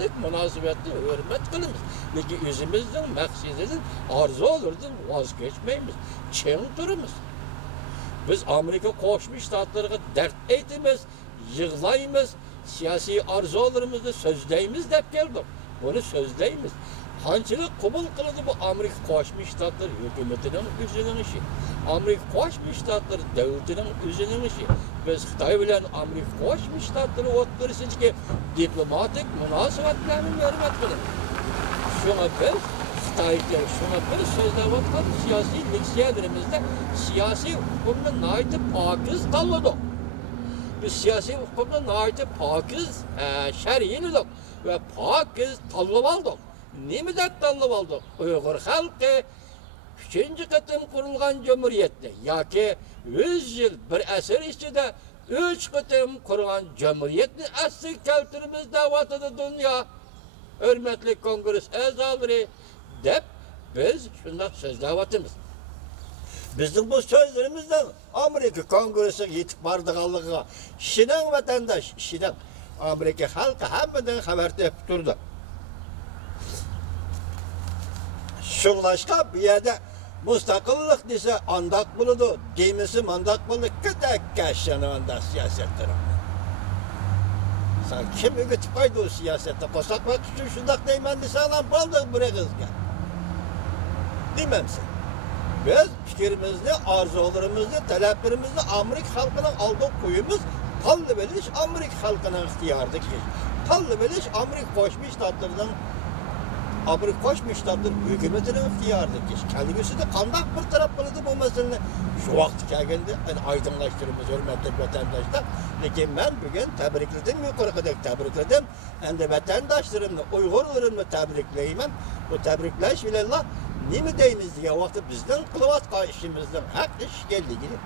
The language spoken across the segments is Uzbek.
diplomatik münasebetni hürmet kılımız. Lekin özümüzden maksudiden arzulardan vazgeçmeyimiz. Çeң durumuz. Biz Amerika Qo'shma Shtatlarga dard aytamiz, yig'laymiz, siyosiy arzularimizni so'zlaymiz deb keldik. Buni so'zlaymiz. Qanchalik qabul qiladi bu Amerika Qo'shma Shtatlar hukumatining o'zining ishi. Amerika Qo'shma Shtatlar davlatining o'zining ishi. Biz Xitoy bilan Amerika Qo'shma Shtatlari o'rtasidagi diplomatik munosabatlarni hurmat qilamiz. Shunga biz Xitoyga shunga bir so'zlayotgan siyosiy leksiyalarimizda siyosiy hukumni nihoyatda pokiz tanladik. Biz siyosiy hukumni nihoyatda pokiz shar'iyladik va pokiz tanlab oldik. Nima deb tanlab oldik? Uyg'ur xalqi 3-chi qatim qurilgan jamhuriyatni yoki 100 yil bir asr ichida 3 qatim qurgan jamhuriyatni asli keltirimiz da'vatida dunyo hurmatli kongress a'zolari deb biz shunday so'zlayapmiz. Bizning bu so'zlarimizdan Amerika kongressiga yetib bordiganligiga ishining vatandosh, ishining Amerika xalqi hammadan xabar topib turdi. Şunlaşka bir yerde müstakillik dese andak buludu, demisi mandak buludu, gıdak geçen anda siyasetleri. Sen kim üretip koydu o siyasette? Kosak bak şu şundak deymen dese lan baldık buraya kızga. Dememsin. Biz fikirimizni, arzularimizni, taleplerimizni Amerika halkının aldığı koyumuz, tallı beliş Amerika halkının ihtiyarıdır ki. Tallı beliş Amerika Qo'shma Shtatlardan Amerika Qo'shma Shtatlar hukumatining ixtiyoridir ki. Kelgusida qanday bir taraf qiladi bu masalani shu vaqt kelganda oydinlashtiramiz hurmatli vatandoshlar. Lekin men bugun tabrikladim, yuqoridek tabrikladim. Endi vatandoshlarimni, Uyg'urlarimni tabriklayman. Bu tabriklash bilan nima deymiz degan vaqtda bizning qilayotgan ishimizning haq ish ekanligini.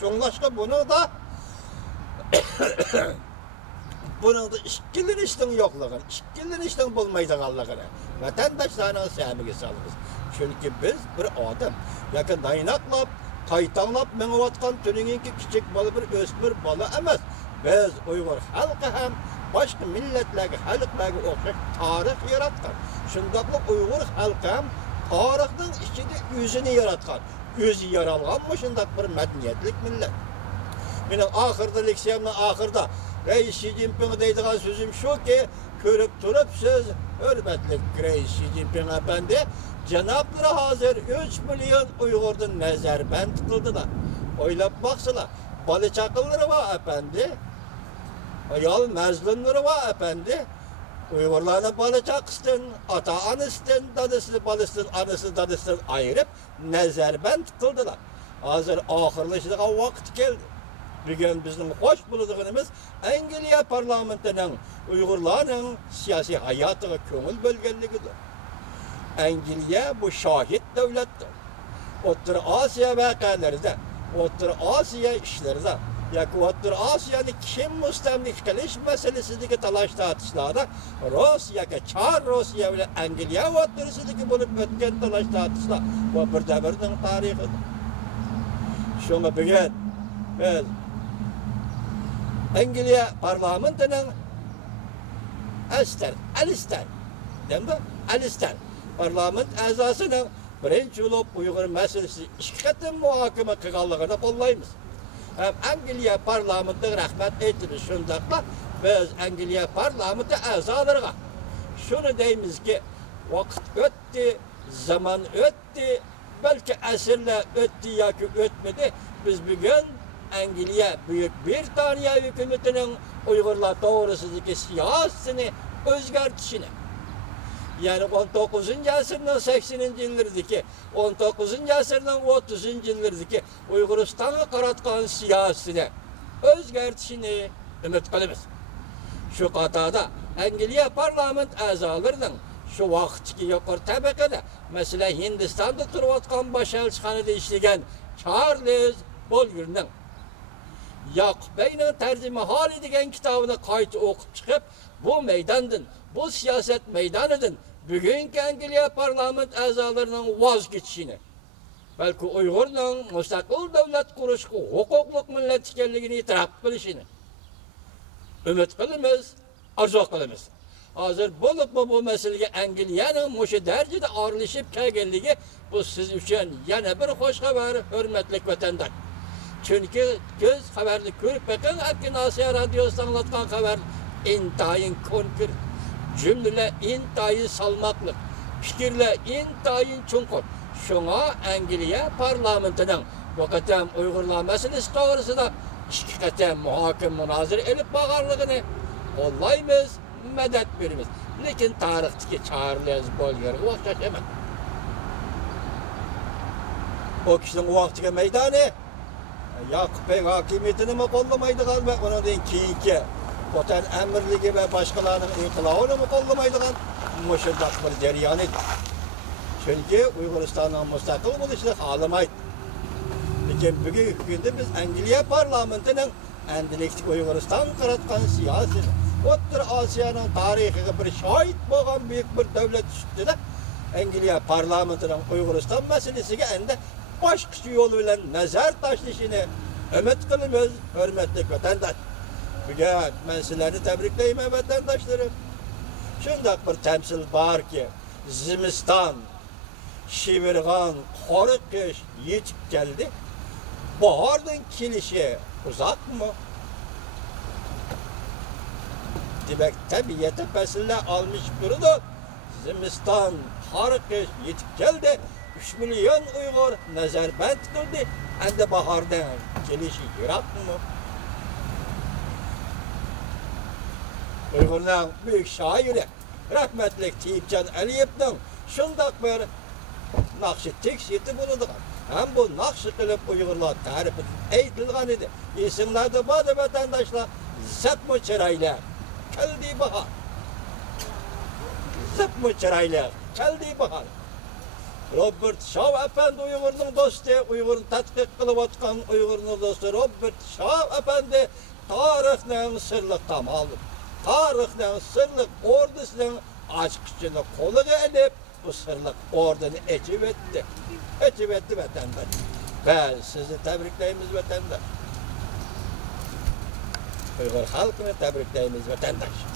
Shunlashqa buni da bunun da işkillenişten yokluğunu, işkillenişten bulmaydıganlığını vatandaşlarına sahibine salırız. Çünkü biz bir adam, yakın dayanaklap, taytanlap meňewatkan tünüňinki kiçik balı bir ösmür balı emas. Biz Uygur halkı hem başka milletlerge, halklarga okşak tarih yaratkan. Şundakla Uygur halkı hem tarihden içinde özünü yaratkan. Özü yaralganmış şundak bir medeniyetlik millet. Benim ahırda, leksiyamın ahırda Reis Xi Jinping deydiğen sözüm şu ki, körüp durup söz, hürmetli Reis Xi Jinping efendi, Cenapları hazır 3 milyon Uygur'dan nezarband kıldılar. Oylap baksılar, balı çakılları var efendi, ayal mezlunları var efendi, Uygurlarına balı çakısın, ata anısın, dadısını balısın, anısı dadısın ayırıp nezarband kıldılar. Hazır ahırlaşıdığın vakit geldi. Bugün bizim hoş bulduğumuz Angliya parlamentinin Uygurların siyasi hayatıga köngül bölgenligidir. Angliya bu şahit devlettir. O'rta Osiyo vaqealarida, O'rta Osiyo ishlarida yoki O'rta Osiyoni kim mustamlik qilish masalasidagi talash-tortishlarda Rossiyaga, Char Rossiya bilan Angliya o'rtasidagi bo'lib o'tgan talash-tortishlar va bir davrning tarixidir. Shunga bugun biz Angliya parlamentinin Alister parlament a'zosining birinchi bo'lib Uyg'ur masalasi ikki qatim muhokama qilganligini qo'llaymiz. Ham Angliya parlamentiga rahmat aytamiz. Shundaqla biz Angliya parlamenti a'zolariga shuni deymizki, vaqt o'tdi, zaman o'tdi, balki asrlar o'tdi yoki o'tmadi. Biz bugun Angliya Büyük Britaniya hükümetinin Uygurlar doğrusuzdaki siyasını özgürtüşüne, yani 19. asırın 80. yıllardaki, 19. asırın 30. yıllardaki Uyguristan'a qaratgan siyasını özgürtüşüne ümit qilamiz. Şu qatada Angliya parlament a'zolarining şu vaqtki yuqori tabaqada, mesela Hindistonda turayotgan bosh elchixonada ishlagan Charles Bolgerning Yakup Bey'nin tercümahali degan kitabını qayta o'qib chiqib, bu meydandan, bu siyaset meydanıdan bugünkü Angliya parlament a'zolarining voz kechishini, balki Uyg'urning mustaqil davlat qurishga huquqli millat ekanligini e'tirof qilishini umid qilamiz arzu qilamiz. Hozir bo'lib bu masalaga Angliyaning mushu darajada orlashib kelganligi bu siz uchun yana bir xo'sh xabar, hurmatli vatandosh. Chunki ko'z xabarni ko'rib bakın Erkin Asiya radiosi anglatgan xabar intayin konkret, cümleler intayin salmaklı, fikirler intayin çunqur. Şuna Angliya parlamentinin bu qatam Uyg'urlar meselesi doğrusida ikki qatam muhokim munozir elib bağarlığını ollaymiz, medet berimiz. Lekin tarixdagi Charles bo'lgan o'xshash emas. O kishining vaqtiga maydoni Yakup Bey hakimiyetini mi qo'llamaydigan va undan keyingi Vatan emirligi ve başkalarının inqilobini mi qo'llamaydigan mushundaq bir jarayon edi. Chunki Uyg'uristonning mustaqil bo'lishini xohlamaydi. Lekin bugungi kunda biz Angliya parlamentining endilikli Uyg'uriston qaratgan siyosini O'rta Osiyoning tarixiga bir shohid bo'lgan buyuk bir davlat ustida Angliya parlamentining Uyg'uriston masalasiga endi boshqacha yo'l bilan nazar tashlashini umid qilamiz, hurmatli vatandosh. Bugun men sizlarni tabriklayman vatandoshlarım. Shunday bir tamsil borki, zimiston shivirg'on qora qish yetib keldi. Bahorning kelishi uzoqmi? Demak, tabiati fasllar olmuş turdi. Zimiston qora qish yetib keldi. 3 milyon Uyg'ur nazarband qildi. Endi bahordan kelishi yiroqmi? Uyg'urning büyük şairi rahmetli Tiyipcan Aliyevning shundoq bir naqshi tekshiti bo'ladigan. Ham bu naqshi qilib Uyg'urlar tarifi aytilgan edi. Esinglarda bor vatandoshlar, zapmo chiroyli keldi bahor. Zapmo chiroyli keldi bahor. Robert Shaw efendi Uyg'urning do'sti, Uyg'urni tadqiq qilayotgan Uyg'urning do'sti Robert Shaw efendi tarixning sirli tomoni, tarixning sirli ordisining ochqichini qo'liga ilib, bu sirli ordini echib etdi. Echib etdi vatandosh. Ben sizni tabriklaymiz vatandosh. Uyg'ur xalqini tabriklaymiz vatandosh.